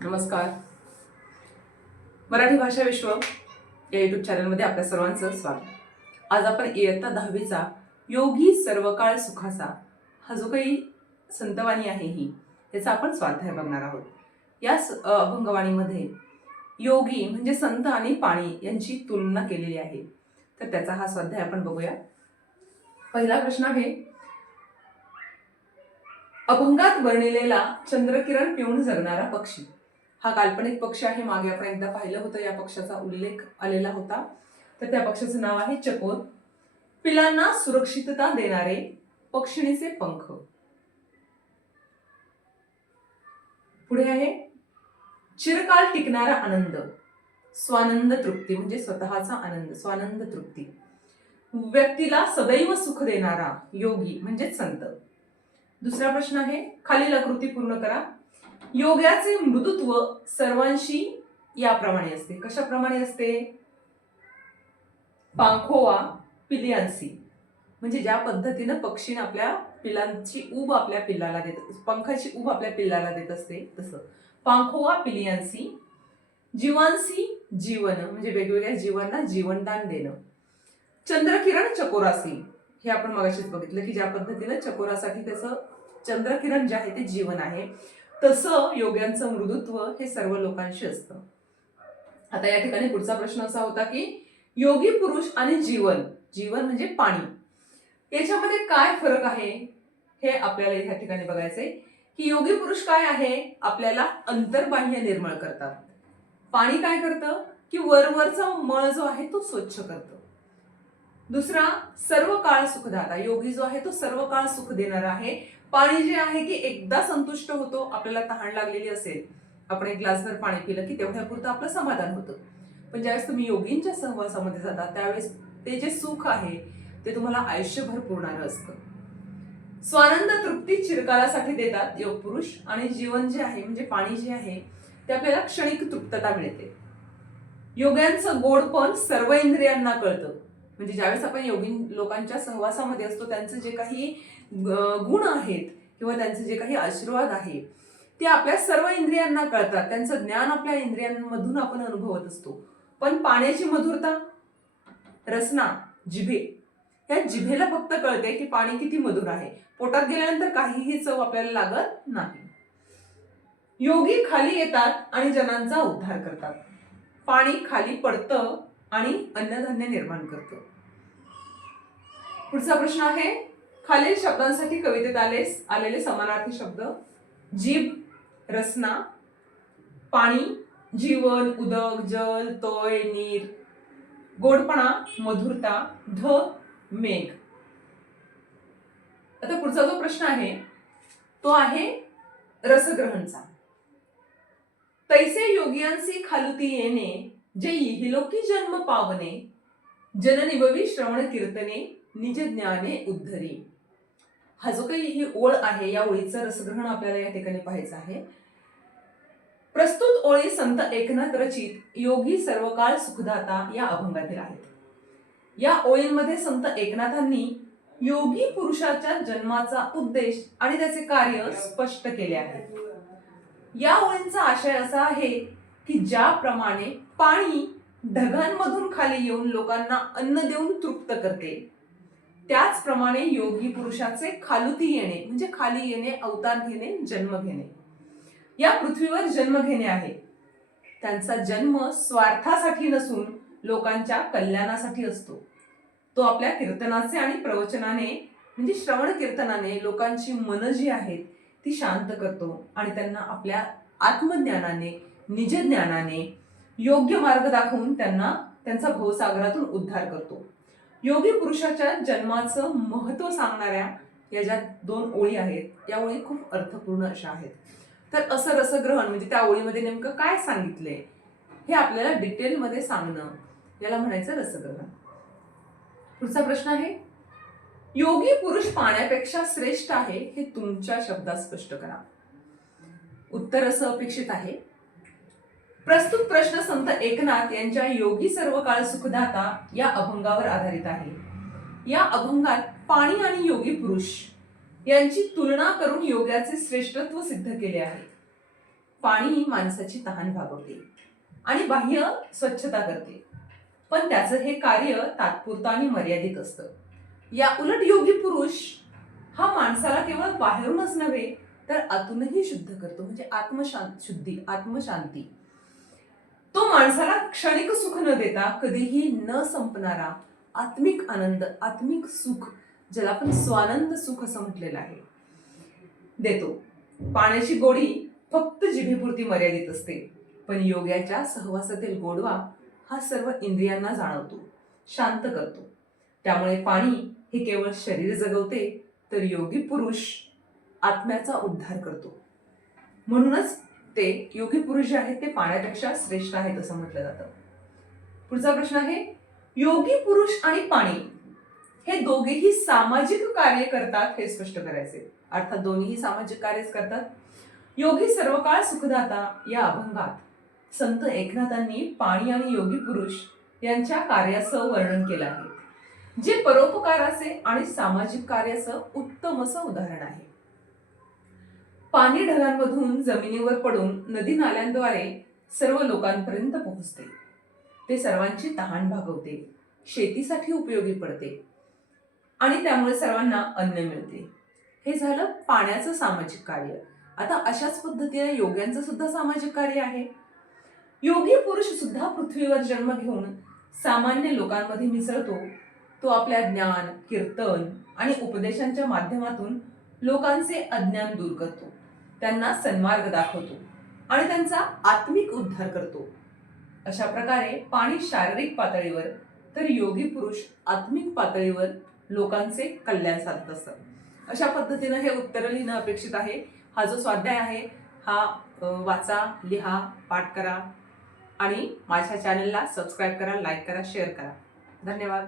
नमस्कार. मराठी भाषा विश्व या युट्यूब चॅनलमध्ये आपल्या सर्वांचं स्वागत. आज आपण इयत्ता 10वीचा योगी सर्वकाळ सुखाचा हा जो काही संतवाणी आहे याचा आपण स्वाध्याय बघणार आहोत. या अभंगवाणीमध्ये योगी म्हणजे संत आणि पाणी यांची तुलना केलेली आहे. तर त्याचा हा स्वाध्याय आपण बघूया. पहिला प्रश्न आहे, अभंगात वर्णिलेला चंद्रकिरण पिऊन जगणारा पक्षी. हा काल्पनिक पक्षी आहे. मागे आपण एकदा पाहिलं होतं, या पक्षाचा उल्लेख आलेला होता. तर त्या पक्षाचं नाव आहे चकोर. पिलांना सुरक्षितता देणारे पक्षिणीचे पंख. पुढे आहे, चिरकाल टिकणारा आनंद, स्वानंद तृप्ती म्हणजे स्वतःचा आनंद, स्वानंद तृप्ती. व्यक्तीला सदैव सुख देणारा योगी म्हणजे संत. दुसरा प्रश्न आहे, खालील आकृती पूर्ण करा. योग्याचे मृदुत्व सर्वांशी याप्रमाणे असते. कशाप्रमाणे असते? पांखोवा पिलियांसी म्हणजे ज्या पद्धतीनं पक्षीने आपल्या पिलांची ऊब आपल्या पिल्लाला देत, पंखाची ऊब आपल्या पिल्लाला देत असते तसं. पांखोवा पिलियांसी. जीवांसी जीवन म्हणजे वेगवेगळ्या जीवांना जीवनदान देणं. चंद्रकिरण चकोरासी हे आपण मगाशीच बघितलं की ज्या पद्धतीनं चकोरासाठी त्याचं चंद्रकिरण जे आहे ते जीवन आहे, तसं योग्यांचं मृदुत्व हे सर्व लोकांशी असतं. आता या ठिकाणी पुढचा प्रश्न असा होता की योगी पुरुष आणि जीवन, जीवन म्हणजे पाणी, याच्यामध्ये काय फरक आहे हे आपल्याला या ठिकाणी बघायचंय. की योगी पुरुष काय आहे, आपल्याला अंतर्बाह्य निर्मळ करतात. पाणी काय करतं की वरवरचा मळ जो आहे तो स्वच्छ करतं. दुसरा, सर्व काळ सुखदाता. योगी जो आहे तो सर्व काळ सुख देणारा आहे. पाणी जे आहे की एकदा संतुष्ट होतो. आपल्याला तहान लागलेली असेल, आपण एक ग्लासभर पाणी पिलं की तेवढ्यापुरतं आपलं समाधान होतं. पण ज्यावेळेस तुम्ही योगींच्या सहवासामध्ये जाता त्यावेळेस ते जे सुख आहे ते तुम्हाला आयुष्यभर पुरणारं असतं. स्वानंद तृप्ती चिरकालासाठी देतात योग पुरुष, आणि जीवन जे आहे म्हणजे पाणी जे आहे ते आपल्याला क्षणिक तृप्तता मिळते. योग्यांचं गोडपण सर्व इंद्रियांना कळतं. म्हणजे ज्यावेळेस आपण योगी लोकांच्या सहवासामध्ये असतो त्यांचे जे काही गुण आहेत किंवा त्यांचे जे काही आशीर्वाद आहे ते आपल्या सर्व इंद्रियांना कळतात. त्यांचं ज्ञान आपल्या इंद्रियांमधून आपण अनुभवत असतो. पण पाण्याची मधुरता, रसना, जिभे, या जिभेला फक्त कळते की पाणी किती मधुर आहे. पोटात गेल्यानंतर काहीही चव आपल्याला लागत नाही. योगी खाली येतात आणि जनांचा उद्धार करतात. पाणी खाली पडतं आणि अन्नधान्य निर्माण करतं. पुढचा प्रश्न आहे, खालील शब्दांसाठी कवितेत आलेले समानार्थी शब्द. जीभ, रसना, पाणी, जीवन, उदक, जल, तोय, नीर, गोडपणा, मधुरता, मेघ. आता पुढचा जो प्रश्न आहे तो आहे रसग्रहणचा. तैसे योगियांसी खालुती येणे, जे इहिलोकी जन्म पावने, जननिभवी श्रवण कीर्तने, निज ज्ञाने उद्धरी. हा जो काही ही ओळ आहे या ओळीचं रसग्रहण आपल्याला या ठिकाणी पाहायचं आहे. प्रस्तुत ओळी संत एकनाथ रचित योगी सर्वकाळ सुखदाता या अभंगातील आहेत. या ओळींमध्ये संत एकनाथांनी योगी पुरुषाच्या जन्माचा उद्देश आणि त्याचे कार्य स्पष्ट केले आहे. या ओळींचा आशय असा आहे की ज्याप्रमाणे पाणी ढगांमधून खाली येऊन लोकांना अन्न देऊन तृप्त करते, त्याचप्रमाणे योगी पुरुषाचे खालुती येणे म्हणजे खाली येणे, अवतार घेणे, जन्म घेणे, या पृथ्वीवर जन्म घेणे आहे. त्यांचा जन्म स्वार्थासाठी नसून लोकांच्या कल्याणासाठी असतो. तो आपल्या कीर्तनाचे आणि प्रवचनाने म्हणजे श्रवण कीर्तनाने लोकांची मन जी आहेत ती शांत करतो आणि त्यांना आपल्या आत्मज्ञानाने, निजज्ञानाने योग्य मार्ग दाखवून त्यांना त्यांचा भवसागरातून उद्धार करतो. योगी पुरुषाच्या जन्माचं महत्व सांगणाऱ्या या ज्या 2 ओळी आहेत या ओळी खूप अर्थपूर्ण अशा आहेत. तर असं रसग्रहण म्हणजे त्या ओळीमध्ये नेमकं काय सांगितलंय हे आपल्याला डिटेलमध्ये सांगणं, याला म्हणायचं रसग्रहण. पुढचा प्रश्न आहे, योगी पुरुष पाण्यापेक्षा श्रेष्ठ आहे हे तुमच्या शब्दात स्पष्ट करा. उत्तर असं अपेक्षित आहे. प्रस्तुत प्रश्न संत एकनाथ यांच्या योगी सर्व काळ सुखदाता या अभंगावर आधारित आहे. या अभंगात पाणी आणि योगी पुरुष यांची तुलना करून योगाचे श्रेष्ठत्व सिद्ध केले आहे. पाणी माणसाची तहान भागवते आणि बाह्य स्वच्छता करते, पण त्याचं हे कार्य तात्पुरतं आणि मर्यादित असतं. या उलट योगी पुरुष हा माणसाला केवळ बाहेरूनच नव्हे तर आतूनही शुद्ध करतो, म्हणजे आत्मशांती. तो माणसाला क्षणिक सुख न देता कधीही न संपणारा आत्मिक आनंद, आत्मिक सुख, ज्याला आपण स्वानंद सुख असं म्हटलेलं आहे, देतो. पाण्याची गोडी फक्त जिभेपुरती मर्यादित असते, पण योग्याच्या सहवासातील गोडवा हा सर्व इंद्रियांना जाणवतो, शांत करतो. त्यामुळे पाणी हे केवळ शरीर जगवते, तर योगी पुरुष आत्म्याचा उद्धार करतो. म्हणूनच ते योगी पुरुष जे आहेत ते पाण्यापेक्षा श्रेष्ठ आहेत असं म्हटलं जातं. पुढचा प्रश्न आहे, योगी पुरुष आणि पाणी हे दोघेही सामाजिक कार्य करतात हे स्पष्ट करायचे. अर्थात दोन्हीही सामाजिक कार्यच करतात. योगी सर्व काळ सुखदाता या अभंगात संत एकनाथांनी पाणी आणि योगी पुरुष यांच्या कार्याचं वर्णन केलं आहे, जे परोपकाराचे आणि सामाजिक कार्याचं उत्तम असं उदाहरण आहे. पाणी ढगांमधून जमिनीवर पडून नदी नाल्यांद्वारे सर्व लोकांपर्यंत पोहोचते. ते सर्वांची तहान भागवते, शेतीसाठी उपयोगी पडते आणि त्यामुळे सर्वांना अन्न मिळते. हे झालं पाण्याचं सामाजिक कार्य. आता अशाच पद्धतीने योग्यांचं सुद्धा सामाजिक कार्य आहे. योगी पुरुष सुद्धा पृथ्वीवर जन्म घेऊन सामान्य लोकांमध्ये मिसळतो. तो आपल्या ज्ञान, कीर्तन आणि उपदेशांच्या माध्यमातून लोकांचे अज्ञान दूर करतो, त्यांना सन्मार्ग दाखवतो आणि त्यांचा आत्मिक उद्धार करतो. अशा प्रकारे पाणी शारीरिक पातळीवर तर योगी पुरुष आत्मिक पातळीवर लोकांचे कल्याण साधत असतात. अशा पद्धतीनं हे उत्तर लिहिणं अपेक्षित आहे. हा जो स्वाध्याय आहे हा वाचा, लिहा, पाठ करा आणि माझ्या चॅनलला सबस्क्राईब करा, लाईक करा, शेअर करा. धन्यवाद.